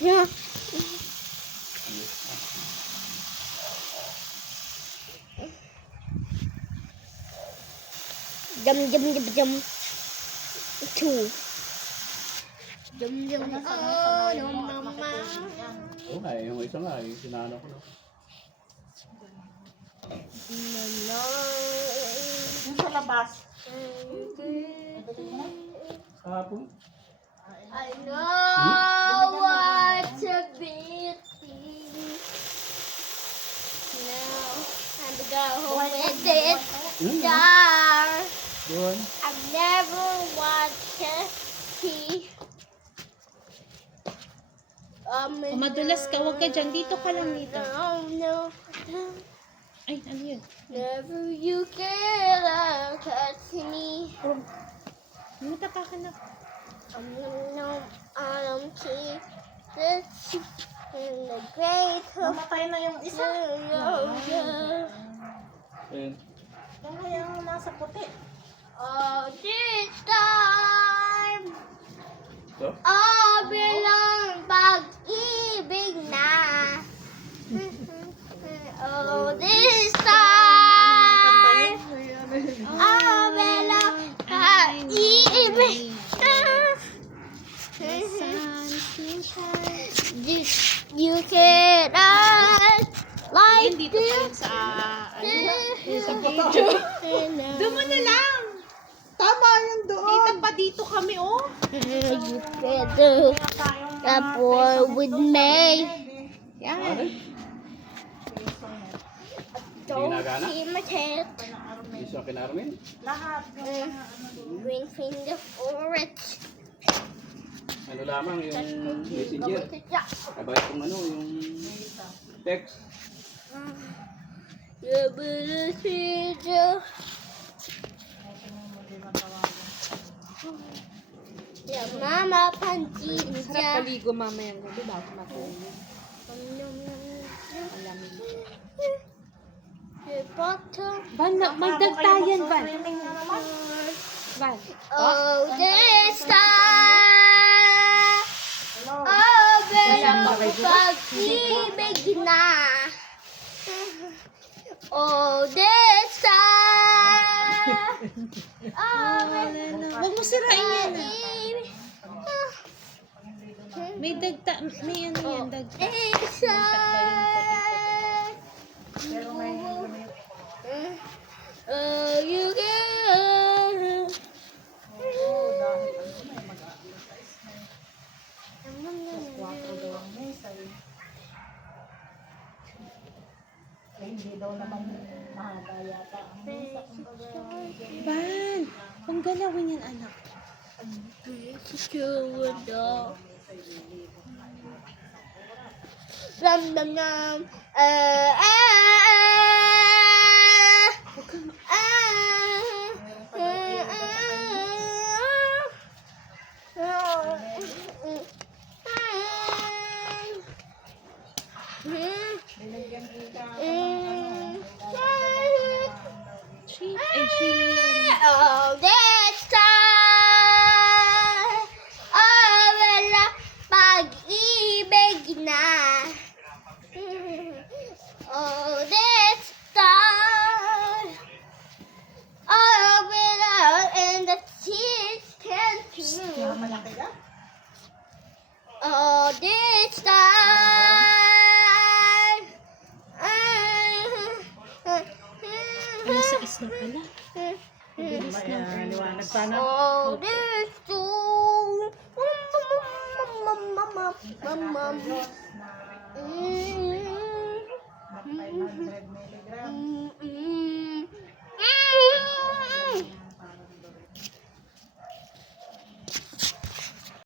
Yeah. Jump, jump, jump, jump. Two. Jump, jump. Oh, no, mama. Oo nga, yung isa nga, yung sinano ko. No? No, no. Yung sa labas. Kahapon? I know what a beauty. Now time to go home with this star. Doon. I've never watched a tea. Madulas ka, huwag ka dyan. Dito ka lang dito. No, no, no. Ay, ano yun? Never you can touch me. Matapakan na. No, I don't keep this in the great Mamatay na yung isa. Ayun. Yan na yung nasa puti. Oh, this time, So? bilang pag-ibig na. Oh, this time, bilang pag-ibig na. You cannot like Dito pa yun sa... sa video. Doon mo na lang. Tama yun doon. Dito pa dito kami, oh. You can do that boy with me. Yan. Don't ginagana? see my tail. Hindi siya kinarmin. Lahat. Green finger for it. Ano lamang yung messenger. Abay kung ano, yung text. You better see you. Yeah, mama pansin Sarap siya. paligo mamayang gabi bago matulog. Alamig. Van, magdagtayan, Van. Van. Oh, this time. Oh, belang pag-ibig na. Oh, this time. Oh, belang Huwag mo sirain yan. pag-ibig. May dagta, may ano yan, dagta. This time. Oh, you can. Hindi daw naman mahaba yata. Van, kung galawin yan, anak. Dum dum dum. Oh, this time, wala pag-ibig na. Oh, this time, wala and the tears can through. Malaki ka? Oh, this time, Alas 6 na pala. Liwanag sana. oh, this too. Na 500 milligrams.